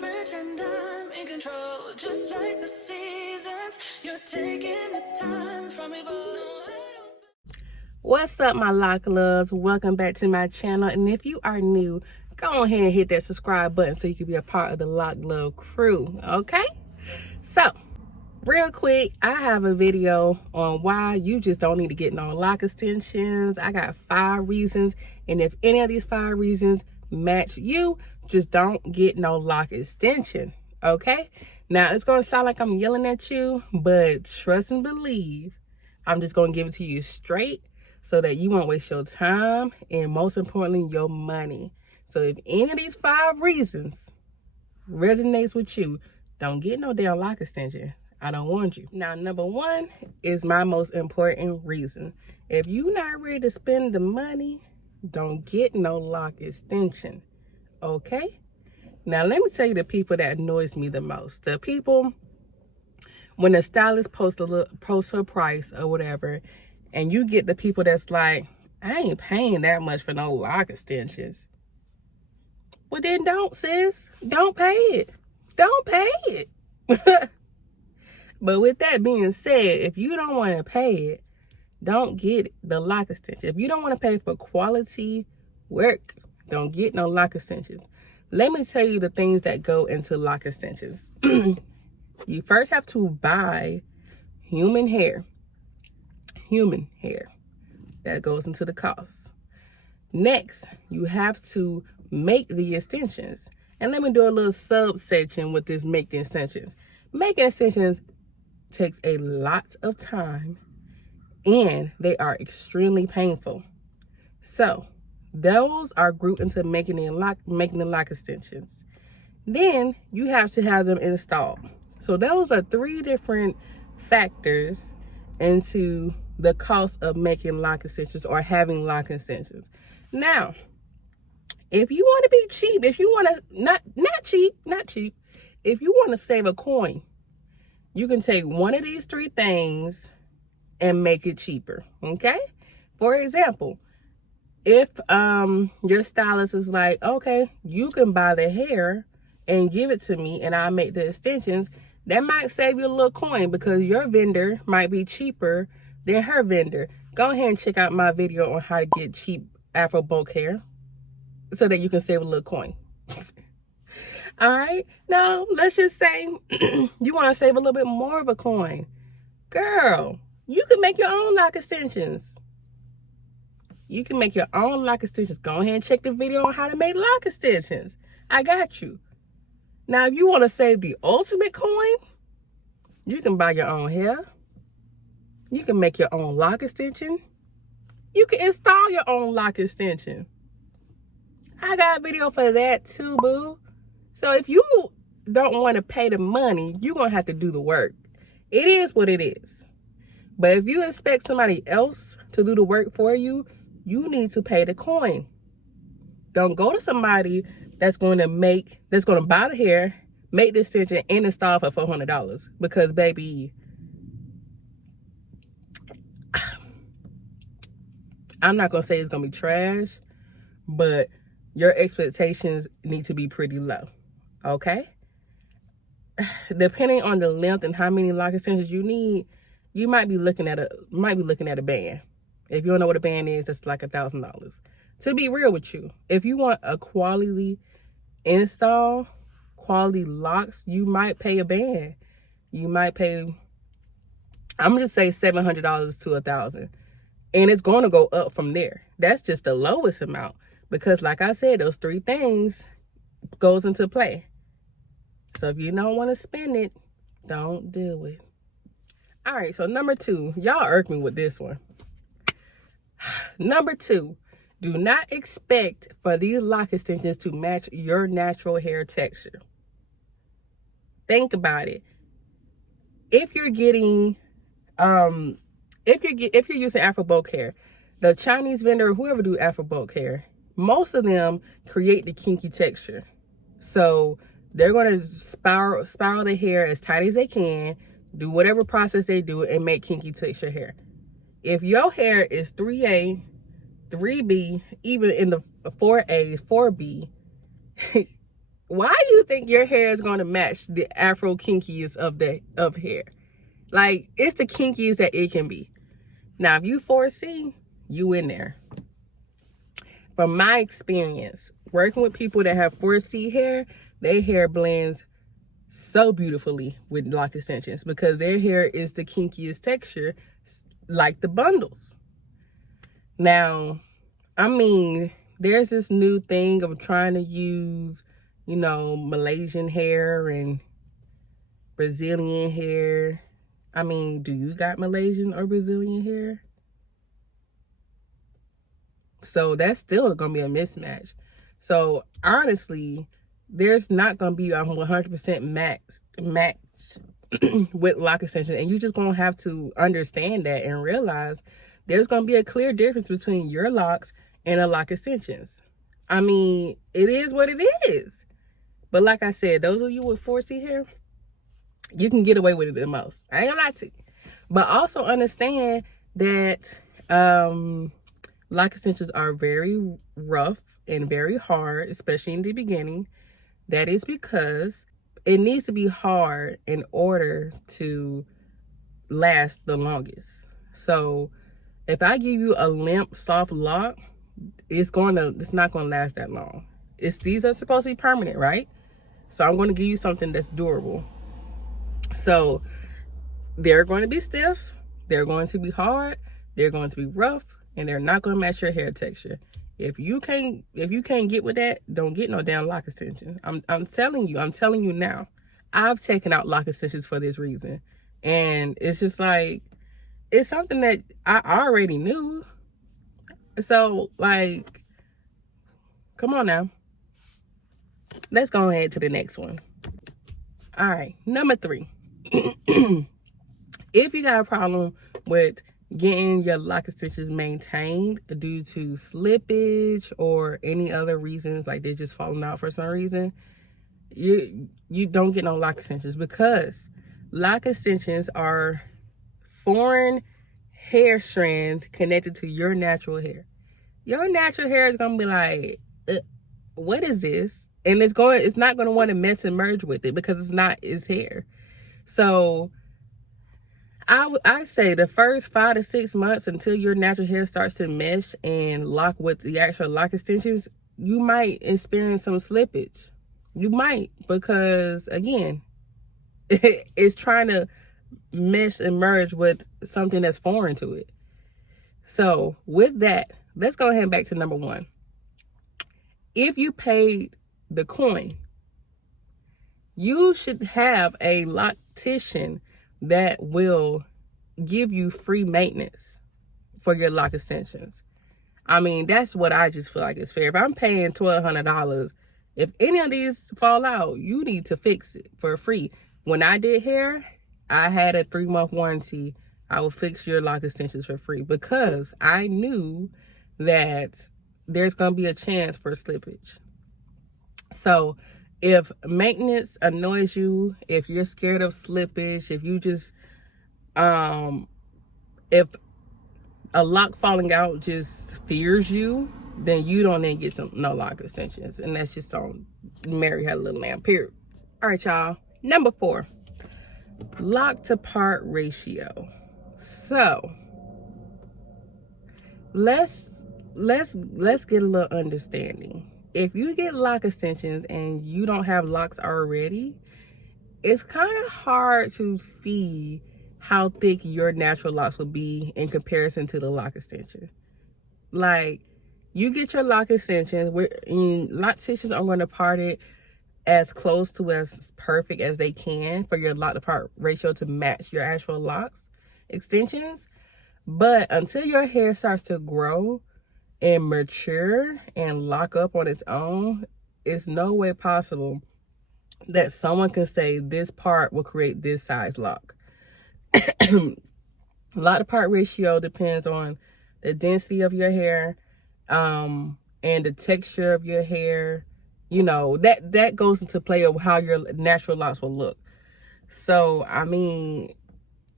Stockbridge and I'm in control, just like the seasons. You're taking the time from me, but no, I don't. What's up, my lock loves? Welcome back to my channel. And if you are new, go ahead and hit that subscribe button so you can be a part of the Lock Love crew. Okay, so real quick, I have a video on why you just don't need to get no lock extensions. I got 5 reasons, and if any of these 5 reasons match you, just don't get no lock extension. Okay, now it's gonna sound like I'm yelling at you, but trust and believe, I'm just gonna give it to you straight so that you won't waste your time and, most importantly, your money. So if any of these 5 reasons resonates with you, don't get no damn lock extension. I don't want you. Now, number 1 is my most important reason. If you're not ready to spend the money, don't get no lock extension. Okay? Now, let me tell you the people that annoys me the most. The people, when the stylist posts her price or whatever, and you get the people that's like, I ain't paying that much for no lock extensions. Well, then don't, sis. Don't pay it. Don't pay it. But with that being said, if you don't want to pay it, don't get the lock extension. If you don't want to pay for quality work, don't get no lock extensions. Let me tell you the things that go into lock extensions. You first have to buy human hair. Human hair. That goes into the cost. Next, you have to make the extensions. And let me do a little subsection with this make the extensions. Making extensions takes a lot of time and they are extremely painful. So those are grouped into making the lock extensions. Then you have to have them installed. So those are 3 different factors into the cost of making lock extensions or having lock extensions. Now, if you want to be cheap, if you want to not cheap, if you want to save a coin, you can take one of these 3 things and make it cheaper. Okay? For example, if your stylist is like, okay, you can buy the hair and give it to me and I'll make the extensions, that might save you a little coin because your vendor might be cheaper than her vendor. Go ahead and check out my video on how to get cheap Afro bulk hair so that you can save a little coin. All right. Now, let's just say you want to save a little bit more of a coin. Girl, you can make your own lock extensions. You can make your own lock extensions. Go ahead and check the video on how to make lock extensions. I got you. Now, if you want to save the ultimate coin, you can buy your own hair. You can make your own lock extension. You can install your own lock extension. I got a video for that too, boo. So if you don't want to pay the money, you're going to have to do the work. It is what it is. But if you expect somebody else to do the work for you, you need to pay the coin. Don't go to somebody that's going to buy the hair, make the extension, and install for $400. Because, baby, I'm not going to say it's going to be trash, but your expectations need to be pretty low. Okay? Depending on the length and how many lock extensions you need, you might be looking at a band. If you don't know what a band is, it's like $1,000. To be real with you, if you want a quality install, quality locks, you might pay a band. You might pay, I'm gonna just say $700 to $1,000, and it's going to go up from there. That's just the lowest amount because, like I said, those 3 things goes into play. So if you don't want to spend it, don't do it. All right, so number 2, y'all irk me with this one. Number 2, do not expect for these lock extensions to match your natural hair texture. Think about it. If you're getting, if you're using Afro bulk hair, the Chinese vendor, whoever do Afro bulk hair, most of them create the kinky texture. So they're going to spiral the hair as tight as they can, do whatever process they do, and make kinky texture hair. If your hair is 3A, 3B, even in the 4A, 4B, why do you think your hair is going to match the Afro kinkiest of hair? Like, it's the kinkiest that it can be. Now, if you 4C, you in there. From my experience, working with people that have 4C hair, their hair blends so beautifully with lock extensions because their hair is the kinkiest texture, like the bundles. Now, I mean, there's this new thing of trying to use, you know, Malaysian hair and Brazilian hair. I mean, do you got Malaysian or Brazilian hair? So that's still going to be a mismatch. So honestly, there's not going to be a 100% match with lock extensions. And you're just going to have to understand that and realize there's going to be a clear difference between your locks and a lock extensions. I mean, it is what it is. But like I said, those of you with 4C hair, you can get away with it the most. I ain't gonna lie to you. But also understand that lock extensions are very rough and very hard, especially in the beginning. That is because it needs to be hard in order to last the longest. So if I give you a limp, soft lock, it's not gonna last that long. These are supposed to be permanent, right? So I'm gonna give you something that's durable. So they're going to be stiff, they're going to be hard, they're going to be rough, and they're not going to match your hair texture. If you can't get with that, don't get no damn lock extension. I'm telling you now. I've taken out lock extensions for this reason. And it's just like, it's something that I already knew. So like, come on now. Let's go ahead to the next one. All right, number 3. If you got a problem with getting your lock extensions maintained due to slippage or any other reasons, like they're just falling out for some reason, you don't get no lock extensions, because lock extensions are foreign hair strands connected to your natural hair. Your natural hair is gonna be like, what is this? And it's not gonna want to mess and merge with it because it's not its hair. So I say the first 5 to 6 months until your natural hair starts to mesh and lock with the actual lock extensions, you might experience some slippage. You might, because again, it's trying to mesh and merge with something that's foreign to it. So with that, let's go ahead and back to number 1. If you paid the coin, you should have a loctician that will give you free maintenance for your lock extensions. I mean, that's what I just feel like is fair. If I'm paying $1,200, if any of these fall out, you need to fix it for free. When I did hair, I had a 3-month warranty. I will fix your lock extensions for free because I knew that there's going to be a chance for slippage. So if maintenance annoys you, if you're scared of slippage, if you just, if a lock falling out just fears you, then you don't need to get no lock extensions. And that's just on Mary Had a Little Lamb, period. All right, y'all. Number 4, lock to part ratio. So let's get a little understanding. If you get lock extensions and you don't have locks already, it's kind of hard to see how thick your natural locks will be in comparison to the lock extension. Like, you get your lock extensions, lock extensions are going to part it as close to as perfect as they can for your lock to part ratio to match your actual locks extensions. But until your hair starts to grow and mature and lock up on its own, it's no way possible that someone can say this part will create this size lock. Lock to part ratio depends on the density of your hair, and the texture of your hair. You know, that goes into play of how your natural locks will look. So, I mean,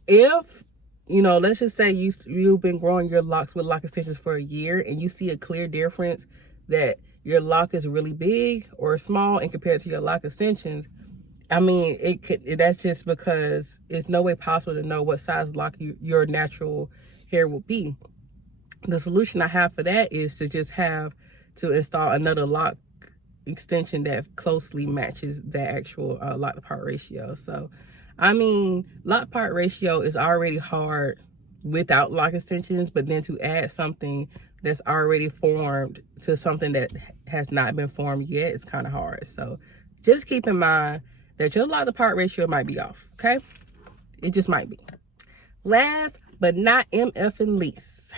if, you know, let's just say you've been growing your locks with lock extensions for a year and you see a clear difference that your lock is really big or small and compared to your lock extensions, I mean, that's just because it's no way possible to know what size lock your natural hair will be. The solution I have for that is to just have to install another lock extension that closely matches the actual lock to part ratio. So, I mean, lock part ratio is already hard without lock extensions, but then to add something that's already formed to something that has not been formed yet is kind of hard. So just keep in mind that your lock to part ratio might be off, okay? It just might be. Last but not MF and least,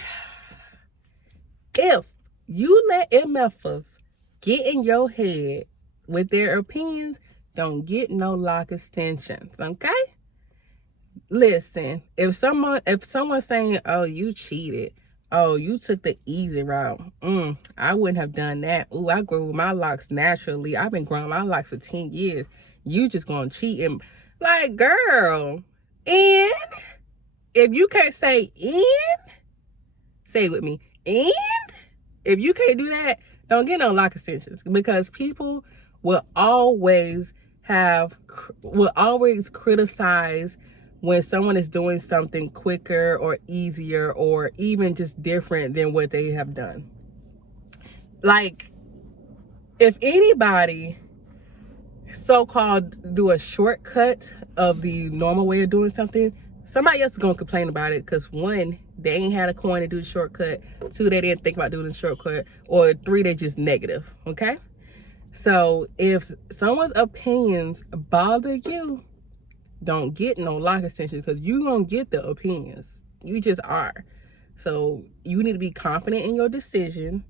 if you let MFers get in your head with their opinions, don't get no lock extensions, okay? Listen, if someone's saying, oh, you cheated, oh, you took the easy route, I wouldn't have done that. Ooh, I grew my locks naturally. I've been growing my locks for 10 years. You just gonna cheat. And like, girl, and if you can't say say it with me, and if you can't do that, don't get no lock extensions, because people will always criticize when someone is doing something quicker or easier or even just different than what they have done. Like, if anybody so-called do a shortcut of the normal way of doing something, somebody else is going to complain about it, because one, they ain't had a coin to do the shortcut, two, they didn't think about doing the shortcut, or three, they're just negative, okay? So if someone's opinions bother you, don't get no lock extensions, because you're going to get the opinions. You just are. So you need to be confident in your decision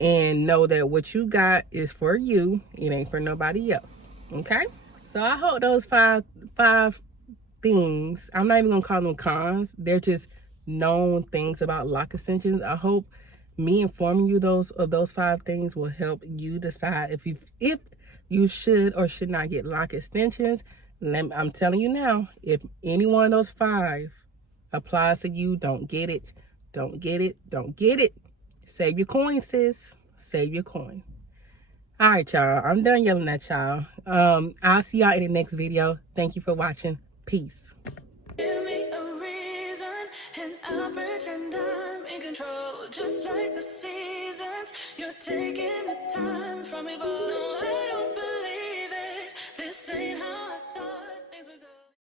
and know that what you got is for you. It ain't for nobody else. Okay? So I hope those five things, I'm not even going to call them cons. They're just known things about lock extensions. I hope me informing you of those 5 things will help you decide if you should or should not get lock extensions. I'm telling you now, if any one of those 5 applies to you, don't get it. Don't get it. Don't get it. Save your coin, sis. Save your coin. All right, y'all. I'm done yelling at y'all. I'll see y'all in the next video. Thank you for watching. Peace. Give me a reason, and I'll pretend I'm in control. Just like the seasons, you're taking the time from me, but no, I don't believe it. This ain't how